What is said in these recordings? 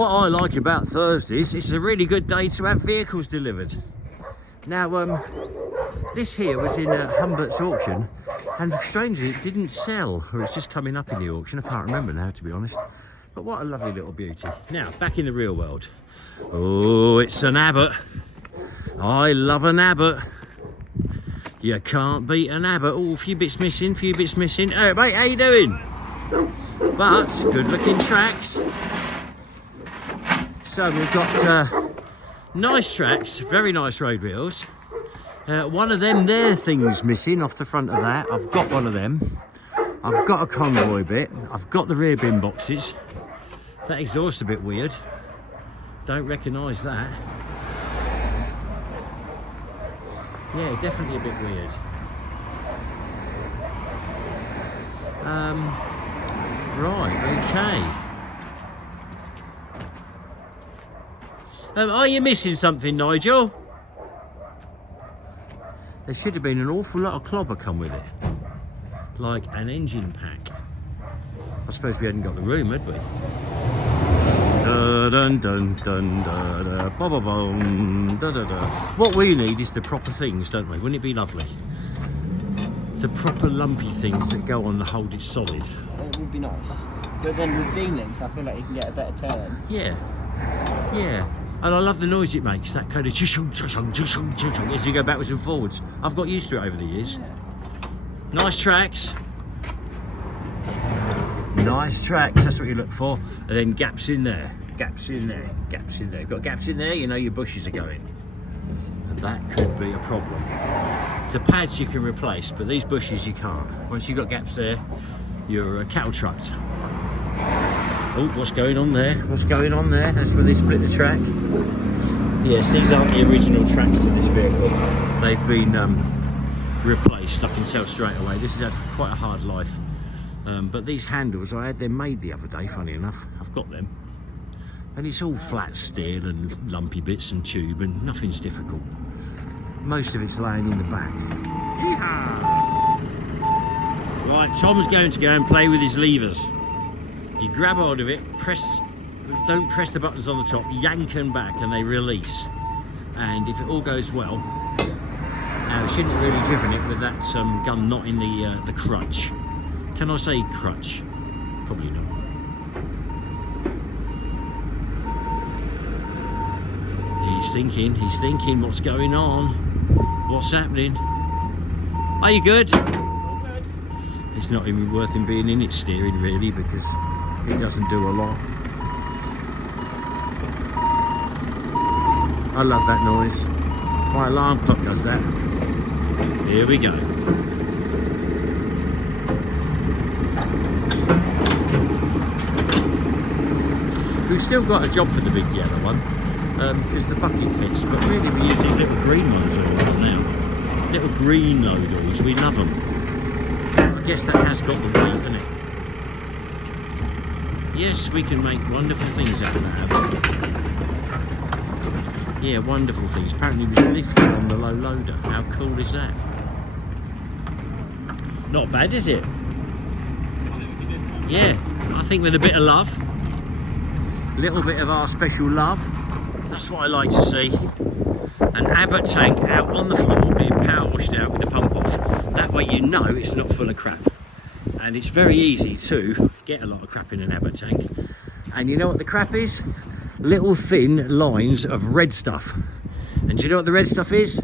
What I like about Thursdays, it's a really good day to have vehicles delivered. Now, this here was in Humbert's auction, and strangely it didn't sell, or it's just coming up in the auction. I can't remember now, to be honest. But what a lovely little beauty. Now, back in the real world. Oh, it's an Abbott. I love an Abbott. You can't beat an Abbott. Oh, a few bits missing, Hey, mate, how you doing? But, good looking tracks. So we've got nice tracks, very nice road wheels. One of them there things missing off the front of that. I've got one of them. I've got a convoy bit. I've got the rear bin boxes. That exhaust's a bit weird. Don't recognise that. Yeah, definitely a bit weird. Right, okay. Are you missing something, Nigel? There should have been an awful lot of clobber come with it. Like an engine pack. I suppose we hadn't got the room, had we? Dun dun dun da da ba ba boom da da da. What we need is the proper things, don't we? Wouldn't it be lovely? The proper lumpy things that go on to hold it solid. It would be nice. But then with D-links, I feel like you can get a better turn. Yeah, yeah. And I love the noise it makes, that kind of chushung, chushung, chushung, chushung, as you go backwards and forwards. I've got used to it over the years. Yeah. Nice tracks. Nice tracks, that's what you look for. And then gaps in there, gaps in there, gaps in there. Got gaps in there, you know your bushes are going. And that could be a problem. The pads you can replace, but these bushes you can't. Once you've got gaps there, you're cattle trucked. Oh, what's going on there? What's going on there? That's where they split the track. Yes, these aren't the original tracks to this vehicle. They've been replaced, I can tell straight away. This has had quite a hard life. But these handles, I had them made the other day, funny enough. I've got them. And it's all flat steel and lumpy bits and tube, and nothing's difficult. Most of it's laying in the back. Yeehaw! Right, Tom's going to go and play with his levers. You grab hold of it, don't press the buttons on the top, yank them back and they release. And if it all goes well, now it shouldn't have really driven it with that gun not in the crutch. Can I say crutch? Probably not. He's thinking what's going on, what's happening. Are you good? All good. It's not even worth him being in it steering really, because he doesn't do a lot. I love that noise. My alarm clock does that. Here we go. We've still got a job for the big yellow one, because the bucket fits, but really we use these little green ones all now. Little green loaders, we love them. I guess that has got the weight, hasn't it? Yes, we can make wonderful things out of that. Yeah, wonderful things. Apparently it was lifted on the low loader. How cool is that? Not bad, is it? Yeah, I think with a bit of love, a little bit of our special love, that's what I like to see. An Abbott tank out on the floor being power washed out with the pump off. That way you know it's not full of crap. And it's very easy to get a lot of crap in an Abbott tank. And you know what the crap is? Little thin lines of red stuff. And do you know what the red stuff is?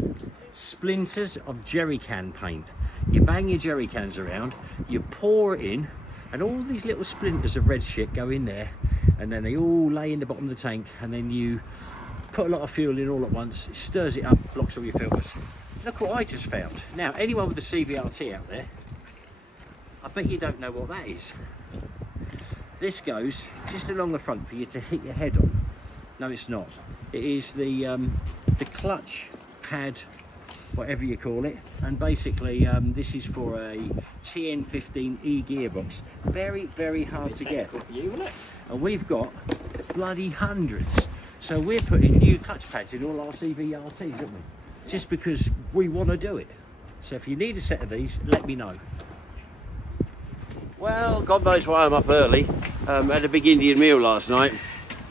Splinters of jerry can paint. You bang your jerry cans around, you pour it in, and all these little splinters of red shit go in there, and then they all lay in the bottom of the tank, and then you put a lot of fuel in all at once, it stirs it up, blocks all your filters. Look what I just found. Now, anyone with a CVRT out there, I bet you don't know what that is. This goes just along the front for you to hit your head on. No, it's not. It is the clutch pad, whatever you call it. And basically, this is for a TN15E gearbox. Very, very hard to get. For you, isn't it? And we've got bloody hundreds. So we're putting new clutch pads in all our CVRTs, aren't we? Just because we want to do it. So if you need a set of these, let me know. Well, God knows why I'm up early. Had a big Indian meal last night.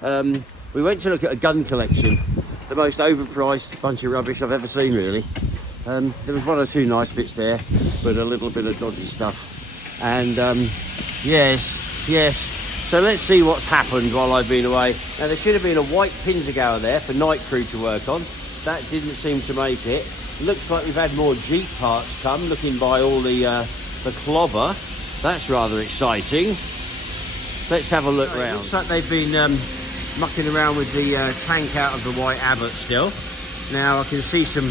We went to look at a gun collection, the most overpriced bunch of rubbish I've ever seen, really. There was one or two nice bits there, but a little bit of dodgy stuff. And yes. So let's see what's happened while I've been away. Now there should have been a white Pinzagauer there for night crew to work on. That didn't seem to make it. Looks like we've had more Jeep parts come, looking by all the clobber. That's rather exciting. Let's have a look round. Looks like they've been mucking around with the tank out of the white Abbott still. Now I can see some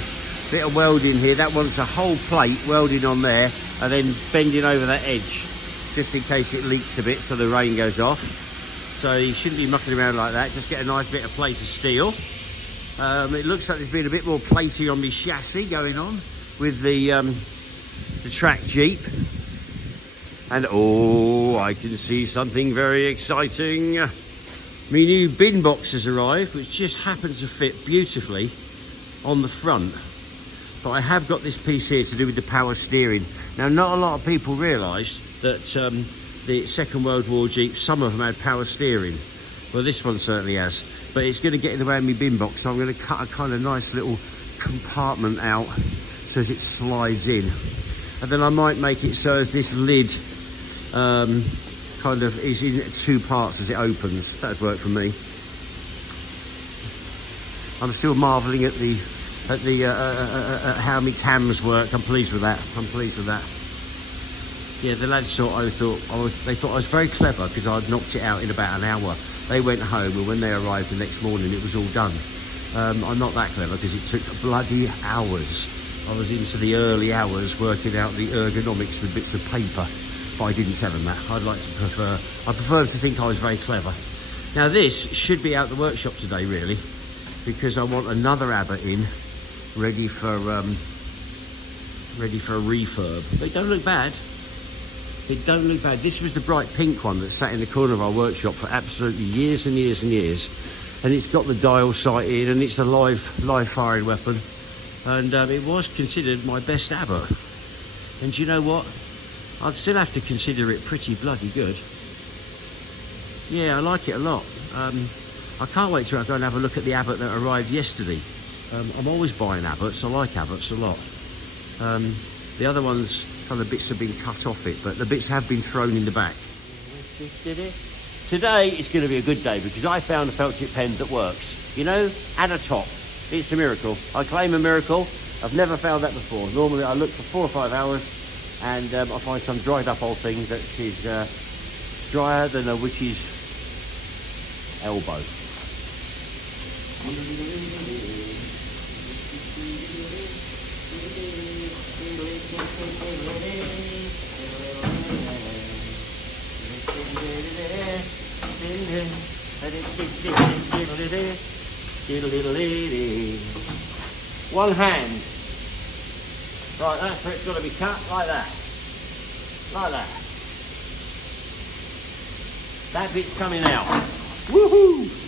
bit of welding here. That wants a whole plate welding on there and then bending over that edge just in case it leaks a bit so the rain goes off. So you shouldn't be mucking around like that. Just get a nice bit of plate of steel. It looks like there's been a bit more plating on the chassis going on with the track Jeep. And oh, I can see something very exciting. My new bin box has arrived, which just happens to fit beautifully on the front. But I have got this piece here to do with the power steering. Now, not a lot of people realise that the Second World War Jeeps, some of them had power steering. Well, this one certainly has. But it's going to get in the way of my bin box, so I'm going to cut a kind of nice little compartment out so as it slides in. And then I might make it so as this lid kind of is in two parts as it opens. That'd work for me. I'm still marvelling at how my cams work. I'm pleased with that. Yeah, the lads they thought I was very clever because I'd knocked it out in about an hour. They went home, and when they arrived the next morning, it was all done. I'm not that clever because it took bloody hours. I was into the early hours working out the ergonomics with bits of paper, but I didn't tell them that. I prefer to think I was very clever. Now this should be out the workshop today, really, because I want another Abbott in, ready for a refurb. They don't look bad. This was the bright pink one that sat in the corner of our workshop for absolutely years and years and years. And it's got the dial sight in, and it's a live firing weapon. And it was considered my best Abbott. And you know what? I'd still have to consider it pretty bloody good. Yeah, I like it a lot. I can't wait till I go and have a look at the Abbott that arrived yesterday. I'm always buying Abbotts. I like Abbotts a lot. The other ones, kind of bits have been cut off it, but the bits have been thrown in the back. Today is going to be a good day because I found a felt tip pen that works. You know, and a top. It's a miracle. I claim a miracle. I've never found that before. Normally I look for 4 or 5 hours and I find some dried up old thing that is drier than a witch's elbow. One hand. Right, that's where it's got to be cut, like that. Like that. That bit's coming out. Woohoo!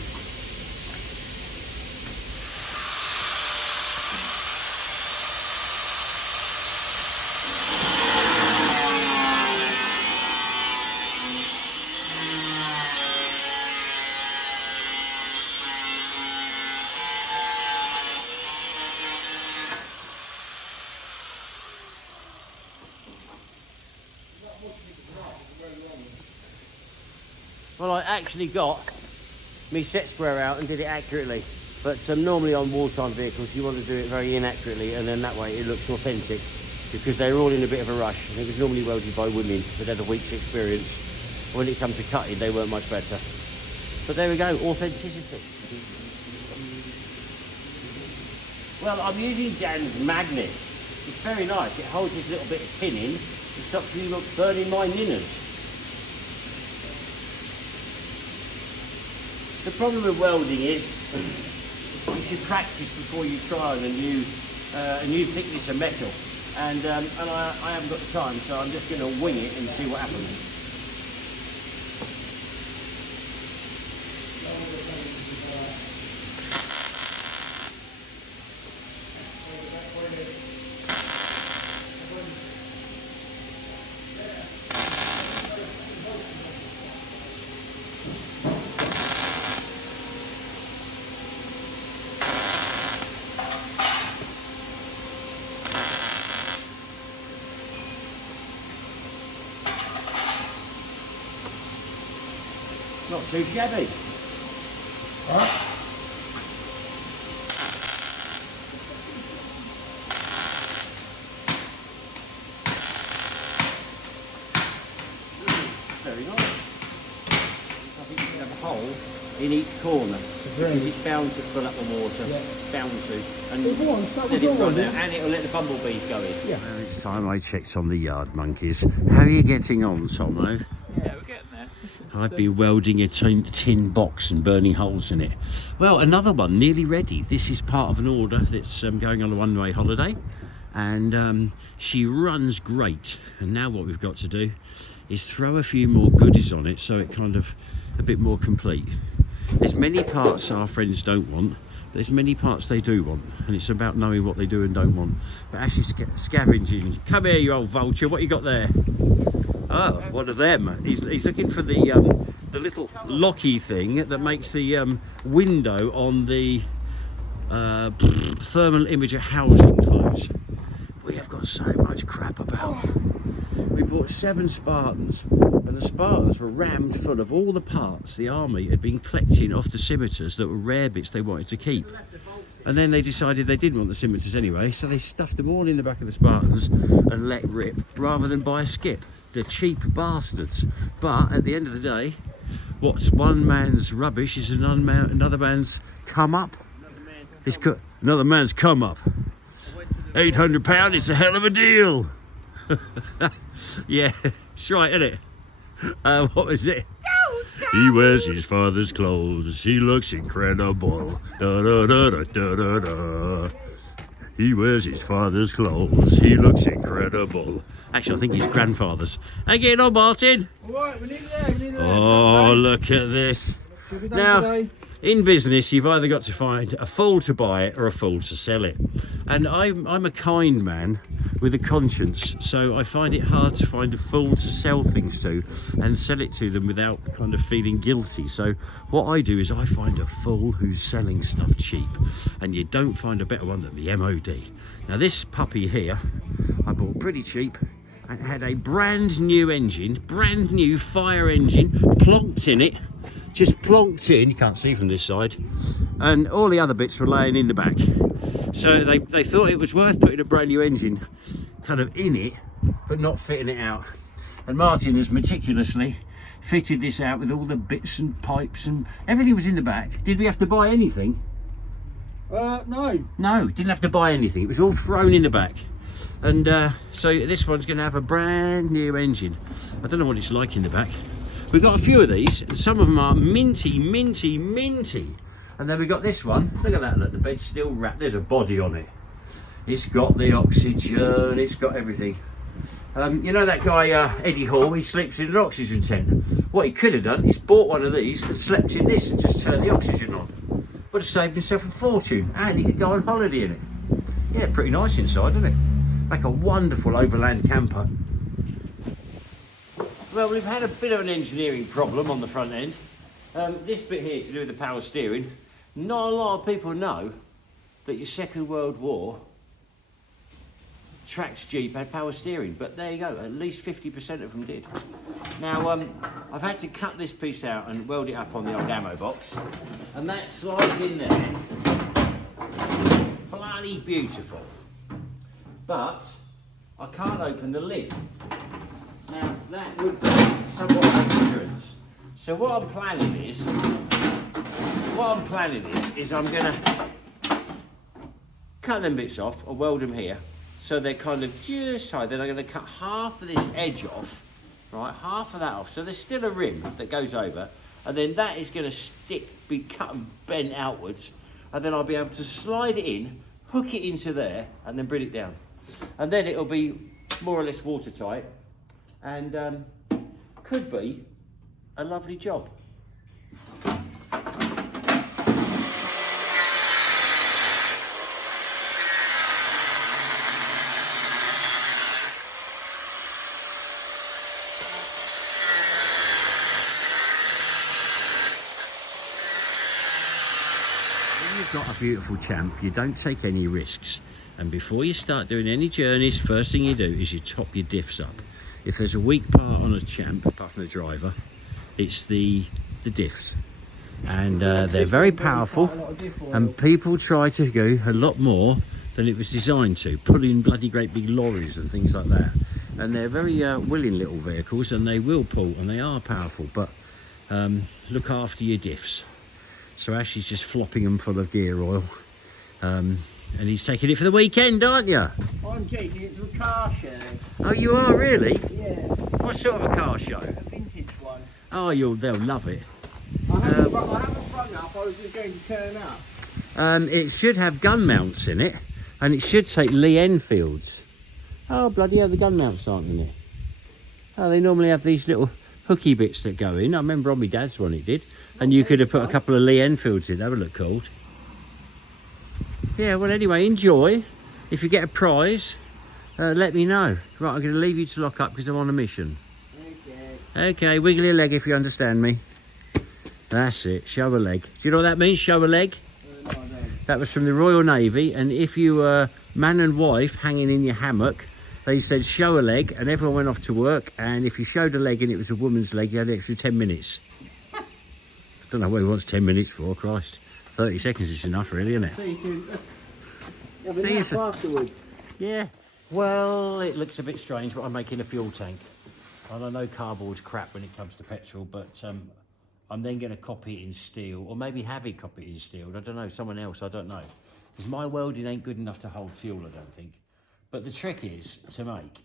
Well, I actually got me set square out and did it accurately, but normally on wartime vehicles you want to do it very inaccurately, and then that way it looks authentic, because they were all in a bit of a rush and it was normally welded by women that had a week's experience. When it comes to cutting, they weren't much better. But there we go, authenticity. Well, I'm using Dan's magnet. It's very nice. It holds this little bit of tin in. It stops me burning my ninners. The problem with welding is you should practice before you try on a new thickness of metal, and I haven't got the time, so I'm just going to wing it and see what happens. Not too shabby. Very nice. I think you can have a hole in each corner because it's bound to fill up the water, bound to, and then it'll run out, and it'll let the bumblebees go in. Yeah. Well, it's time I checked on the yard monkeys. How are you getting on, Tomo? Yeah, we're getting there. I'd be welding a tin box and burning holes in it. Well, another one nearly ready. This is part of an order that's going on a one-way holiday, and she runs great. And now what we've got to do is throw a few more goodies on it so it kind of a bit more complete. There's many parts our friends don't want, but there's many parts they do want, and it's about knowing what they do and don't want. But actually scavenging. Come here, you old vulture, what you got there? Oh, one of them. He's looking for the little locky thing that makes the window on the thermal imager housing close. We have got so much crap about. We bought 7 Spartans, and the Spartans were rammed full of all the parts the army had been collecting off the scimitars that were rare bits they wanted to keep. And then they decided they didn't want the scimitars anyway, so they stuffed them all in the back of the Spartans and let rip, rather than buy a skip. The cheap bastards. But at the end of the day, what's one man's rubbish is another man's come up. Another man's come up. £800, it's a hell of a deal. Yeah, it's right, isn't it? What was it? He wears his father's clothes. He looks incredible. Da da da da da da da. He wears his father's clothes. He looks incredible. Actually, I think his grandfather's. How you getting on, Martin? All right, we need it. Oh, look at this. Now, in business, you've either got to find a fool to buy it or a fool to sell it. And I'm a kind man with a conscience, so I find it hard to find a fool to sell things to and sell it to them without kind of feeling guilty. So what I do is I find a fool who's selling stuff cheap, and you don't find a better one than the MOD. Now this puppy here, I bought pretty cheap, and it had a brand new engine, brand new fire engine, plonked in it. Just plonked in, you can't see from this side, and all the other bits were laying in the back. So they thought it was worth putting a brand new engine kind of in it, but not fitting it out. And Martin has meticulously fitted this out with all the bits and pipes and everything was in the back. Did we have to buy anything? No. No, didn't have to buy anything. It was all thrown in the back. And so this one's going to have a brand new engine. I don't know what it's like in the back. We've got a few of these, and some of them are minty, minty, minty. And then we got this one. Look at that, look, the bed's still wrapped. There's a body on it. It's got the oxygen, it's got everything. You know that guy, Eddie Hall, he sleeps in an oxygen tent. What he could have done is bought one of these and slept in this and just turned the oxygen on. Would have saved himself a fortune, and he could go on holiday in it. Yeah, pretty nice inside, isn't it? Like a wonderful overland camper. Well, we've had a bit of an engineering problem on the front end. This bit here to do with the power steering. Not a lot of people know that your Second World War Trax Jeep had power steering, but there you go, at least 50% of them did. Now, I've had to cut this piece out and weld it up on the old ammo box, and that slides in there. Bloody beautiful. But I can't open the lid. Now, that would be somewhat of a hindrance. So what I'm planning is I'm going to cut them bits off or weld them here so they're kind of just high. Then I'm going to cut half of this edge off, right, half of that off. So there's still a rim that goes over, and then that is going to be cut and bent outwards, and then I'll be able to slide it in, hook it into there, and then bring it down. And then it'll be more or less watertight, and could be a lovely job. When you've got a beautiful champ, you don't take any risks. And before you start doing any journeys, first thing you do is you top your diffs up. If there's a weak part on a champ, apart from the driver, it's the the diffs. And they're very powerful, and people try to go a lot more than it was designed to, pulling bloody great big lorries and things like that. And they're very willing little vehicles, and they will pull, and they are powerful, but look after your diffs. So Ashley's just flopping them full of gear oil, and he's taking it for the weekend, aren't you? I'm taking it to a car show. Oh, you are, really? Yes, What sort of a car show? a vintage one. Oh, they'll love it. I haven't rung up, I was just going to turn up. It should have gun mounts in it, and it should take Lee Enfields. Oh, bloody hell, the gun mounts aren't in it. Oh, they normally have these little hooky bits that go in. I remember on my dad's one it did. And you could have put a couple of Lee Enfields in. That would look cool. Yeah, well, anyway, enjoy. If you get a prize, let me know. Right, I'm going to leave you to lock up because I'm on a mission. Okay, wiggle your leg if you understand me. That's it, show a leg. Do you know what that means, show a leg? No, I don't. That was from the Royal Navy, and if you were man and wife hanging in your hammock, they said show a leg, and everyone went off to work, and if you showed a leg and it was a woman's leg, you had an extra 10 minutes. I don't know what he wants 10 minutes for, Christ. 30 seconds is enough, really, isn't it? So you can have a See you nap soon. afterwards. Yeah. Well, it looks a bit strange, but I'm making a fuel tank. And I know cardboard's crap when it comes to petrol, but I'm then going to copy it in steel, or maybe have it copy it in steel. I don't know, someone else, I don't know. Because my welding ain't good enough to hold fuel, I don't think. But the trick is to make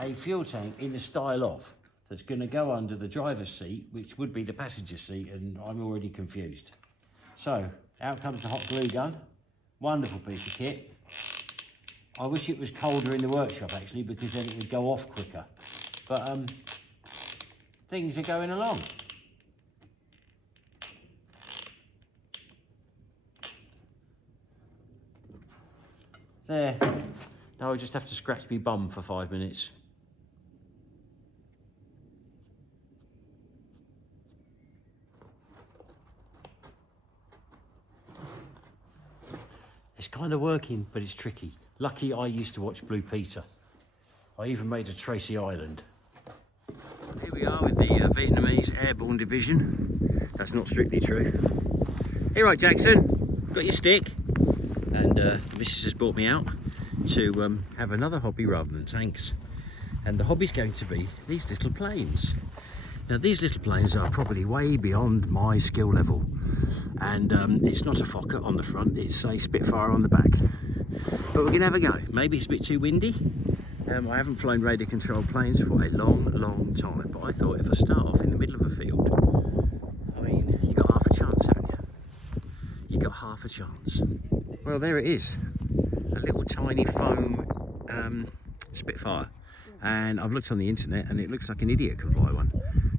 a fuel tank in the style of that's going to go under the driver's seat, which would be the passenger seat, and I'm already confused. So, out comes the hot glue gun. Wonderful piece of kit. I wish it was colder in the workshop, actually, because then it would go off quicker. But things are going along. There. Now I just have to scratch my bum for 5 minutes. It's kind of working, but it's tricky. Lucky I used to watch Blue Peter. I even made a Tracy Island. Here we are with the Vietnamese Airborne Division. That's not strictly true. Hey, right, Jackson, got your stick. And the missus has brought me out to have another hobby rather than tanks. And the hobby's going to be these little planes. Now, these little planes are probably way beyond my skill level. And it's not a Fokker on the front, it's a Spitfire on the back. But we're going to have a go. Maybe it's a bit too windy. I haven't flown radar controlled planes for a long time, but I thought if I start off in the middle of a field, I mean, you got half a chance, haven't you? You got half a chance. Well, there it is, a little tiny foam Spitfire, and I've looked on the internet and it looks like an idiot can fly one.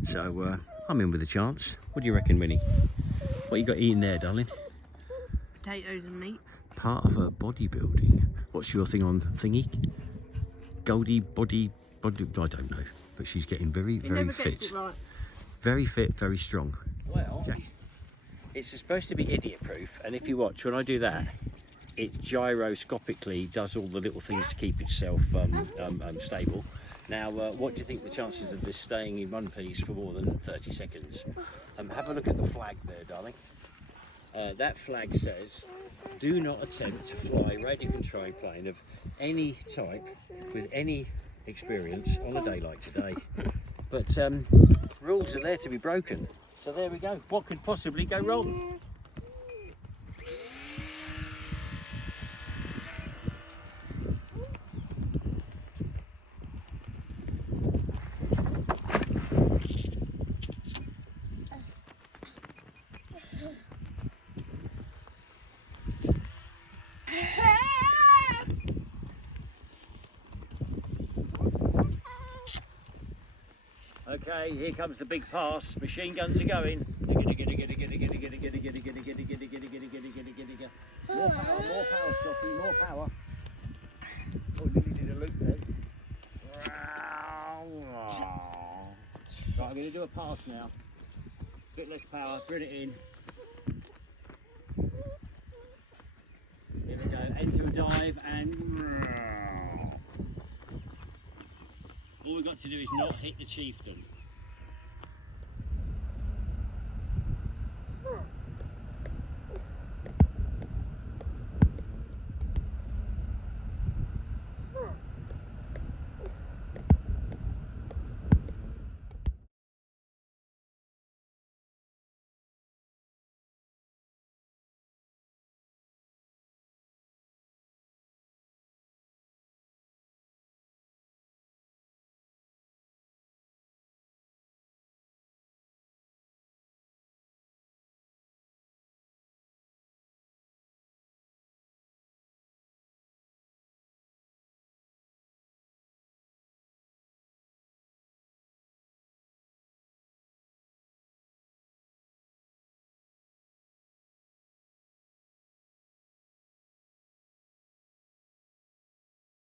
So I'm in with a chance. What do you reckon, Winnie? What you got eating there, darling? Potatoes and meat. Part of her bodybuilding. What's your thing on thingy? Goldie body, I don't know, but she's getting very fit. Right. Very fit, very strong. Well, Jack, it's supposed to be idiot proof, and if you watch, when I do that, it gyroscopically does all the little things to keep itself stable. Now, what do you think the chances of this staying in one piece for more than 30 seconds? Have a look at the flag there, darling. That flag says, do not attempt to fly a radio controlling plane of any type with any experience on a day like today. But rules are there to be broken. So there we go. What could possibly go wrong? Okay, here comes the big pass. Machine guns are going. More power, Scotty, more power. Oh, nearly did a loop there. Right, I'm going to do a pass now. Bit less power, bring it in. Here we go, enter a dive and... all we've got to do is not hit the chieftain.